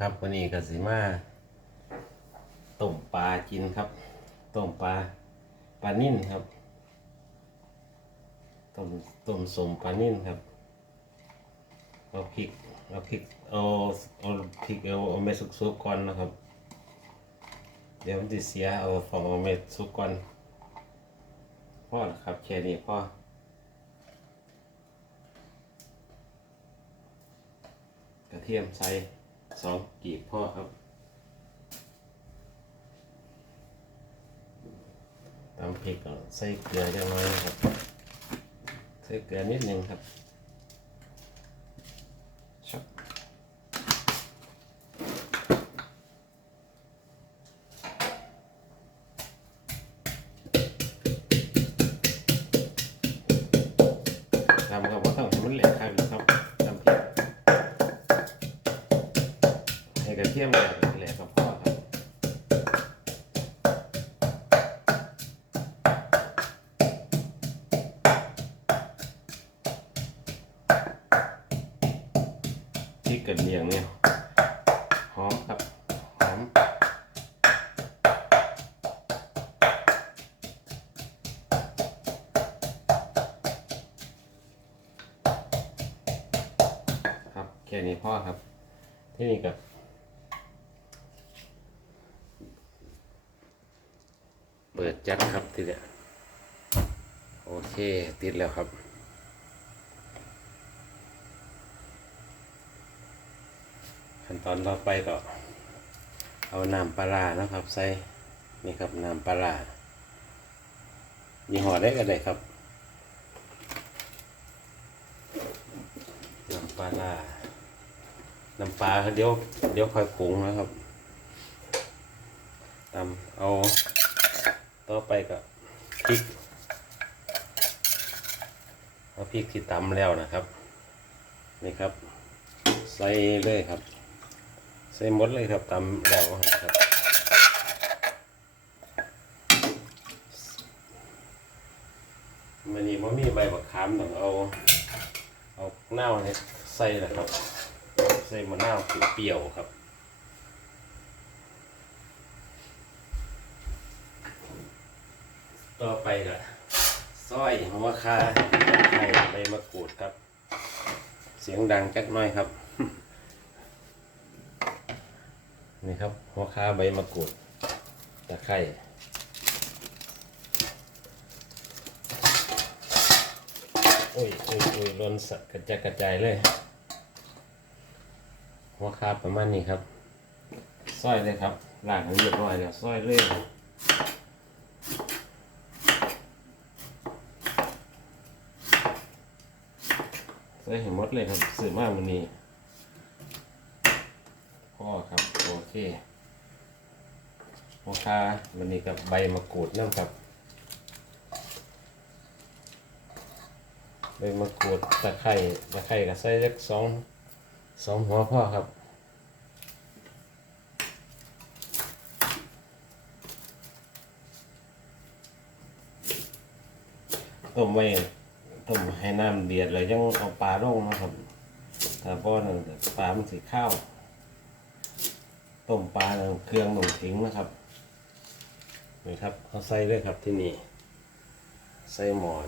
ครับวันนี้ก็สิมาต้มปลากินครับต้มปลาปลานิ่นครับต้มต้มสมปลานิ่นครับเอาพริกเอาพริกเอาเอาพริกเอาเอาเม็ดสุกๆก่อนนะครับ เดี๋ยวมันจะเสียเอาฟองเอาเม็ดสุกก่อนพ่อละครับแค่นี้พ่อกระเทียมใส่ สองกีบพ่อครับตำพริกก็ใส่เกลือจังน้อยครับ ใส่เกลือนิดนึงครับ ทียมแหลกแหลกกับพ่อครับพริกกระเทียมเนี่ยหอมครับหอมครับแค่นี้พ่อครับที่นี่กับ เปิดจัดครับทีเดียวโอเค ติดแล้วครับ ขั้นตอนต่อไปก็เอาน้ำปลาร้านะครับ ใส่นี่ครับน้ำปลายี่ห้อได้ก็ได้ครับน้ำปลาร้าน้ำปลาเดี๋ยวเดี๋ยวค่อยปรุงนะครับตำเอา ต่อไปก็พริกเอาพริกที่ตำแล้วนะครับ นี่ครับ ใส่เลยครับ ใส่หมดเลยครับตำแล้วครับ มันนี่มันมีใบบักขามต้องเอา เอาเน่าเนี่ยใส่นะครับ ใส่มะนาวเปรี้ยวครับ ต่อไปก็ซอยหัวคาไข่ใบมะกรูดครับ เสียงดังจักน่อยครับ นี่ครับ หัวคาใบมะกรูดตะไคร้โอ้ยโอ้ยโอ้ยล้นสกระจายกระจายเลย หัวคาประมาณนี้ครับซอยเลยครับหล้างเรียบร้อยแล้วซอยเลยครับ ใส่ให้หมดเลยครับสื่อมากมันนี้พ่อครับ โอเคหัวคามันนี้กับใบมะกรูดน้ำครับ ใบมะกรูดตะไคร้ตะไคร้ก็ใส่เล็กสองสองหัวพ่อครับต้มไว้ ต้มให้น้ำเดือดเลยยังเอาปลาลงนะครับถ้าป้อนนปลามันสีข้าวต้มปลาเครื่องหนุ่มทิ้งนะครับนี่ครับเอาใส่เลยครับที่นี่ใส่หมอน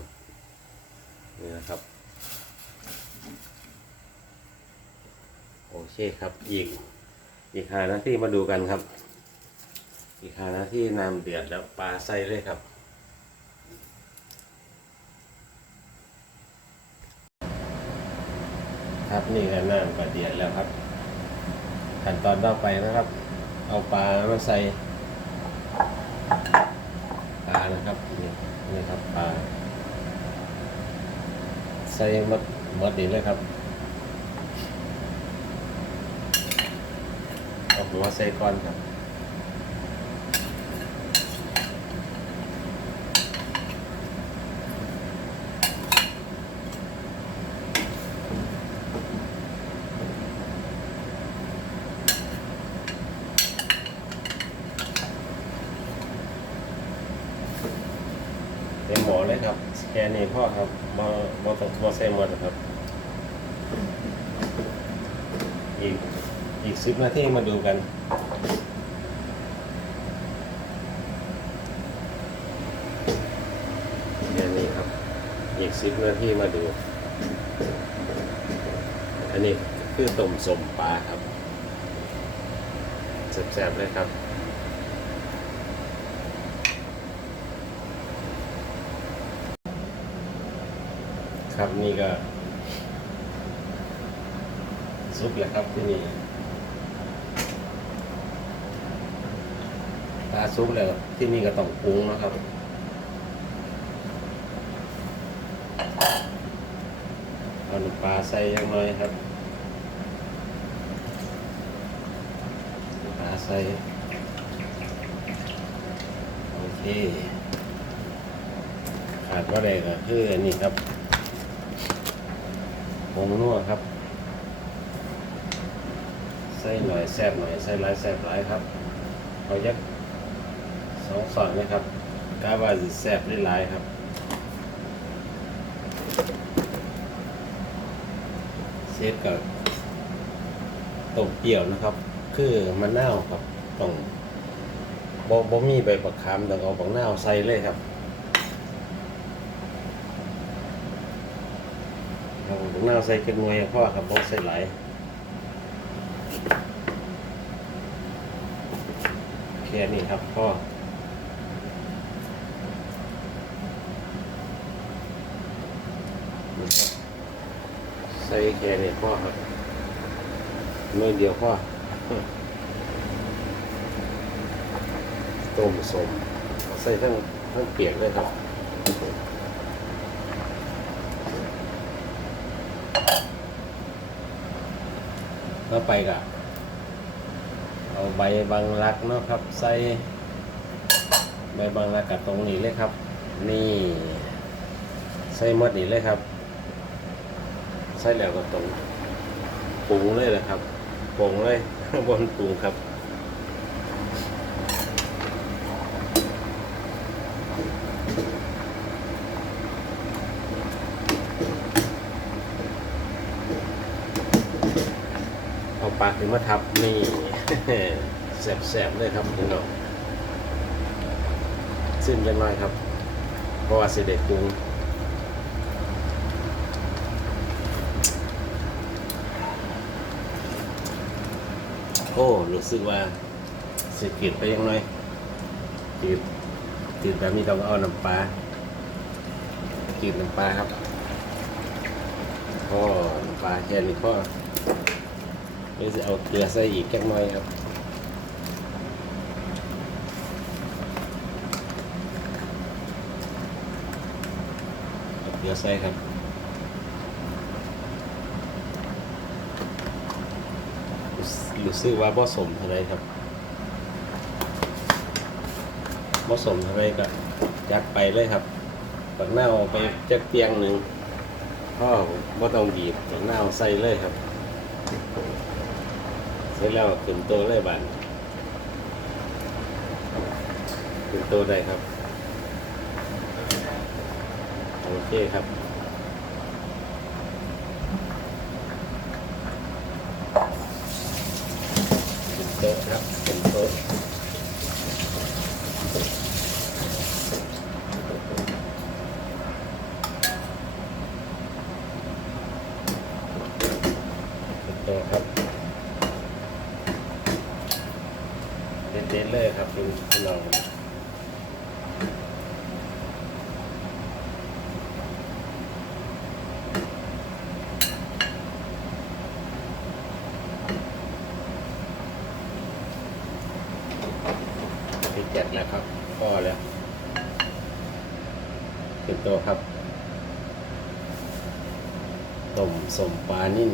นี่นะครับ โอเคครับอีกอีกห้านาทีมาดูกันครับ อีกห้านาทีน้ำเดือดแล้วปลาใส่เลยครับ ครับนี่ก็น้ำกระเดียดแล้วครับ ขั้นตอนต่อไปนะครับ เอาปลามาใส่ปลานะครับนี่นี่ครับปลาใส่มดมดดีเลยครับเอาหัวใส่ก่อนครับ เต็มหมอเลยครับ แค่นี้พ่อครับมามาต้องมาใส่หมดนะครับ อีกอีกสิบนาทีมาดูกันแค่นี้ครับ อีกสิบนาทีมาดู อันนี้คือต้มสมปลาครับแซ่บๆเลยครับ ครับ นี่ก็ซุปแหละครับที่นี่ปลาซุปแล้วที่นี่ก็ต้องปรุงนะครับเอาน้ำปลาใส่ยังน้อยครับปลาใส่โอเคขาดว่าอะไรก็คืออันนี้ครับ งนัวครับ ใส่หน่อยแซ่บหน่อยใส่หลายแซ่บหลายครับเอายักสองสอนนะครับกาว่าสิแซ่บได้หลายครับเซฟกับต้มเปรี้ยวนะครับ คือมะนาวครับต้องบ่บ่มีใบบักขามต้องเอาบักนาวใส่เลยครับ เอาบักนาใส่กันหน่วยพราะครับบ่ใส่หลายแค่นี้ครับพ่อใส่แค่นี้พ่อครับมือเดียวพ่อต้มสมใส่ทั้งทั้งเปียกเลยครับ ก็ไปกะเอาใบบางรักเนาะครับใส่ใบบางรักกับตรงนี้เลยครับ นี่ใส่มดนี่เลยครับ ใส่แล้วก็ตรงปรุงเลยนะครับปรุงเลยบนปรุงครับ เอาปากถึงมาทับนี่ แสบๆเลยครับพี่น้องซึ่งยังน้อยครับ เพราะว่าสิเด็กปรุงโอ้รู้สึกว่าสกิดไปยังน้อยกิดกิดแบบนี้ต้องเอาน้ำปลากิดน้ำปลาครับพ่อน้ำปลาแค่นี้ พ่อไม่จะเอาเกลือใส่อีกแค่น้อยครับเอาเกลือใส่ครับรู้สึกว่าบ่สมเท่าไรครับบ่สมเท่าไรก็ยัดไปเลยครับปักหน้าเอาไปจักเตียงหนึ่งพ่อบ่ต้องบีบปักหน้าเอาใส่เลยครับ เสร็จแล้วขึ้นโตวเลยบานขึ้นโตวได้ครับ โอเคครับเป็นโต๊ะครับเป็นโต๊ะเป็นโต๊ะครับ เด็ดๆเลยครับคุณคุณลองที่เจ็ดแล้วครับพอแล้วเป็นต๊ะครับต้มสมปลานิ่น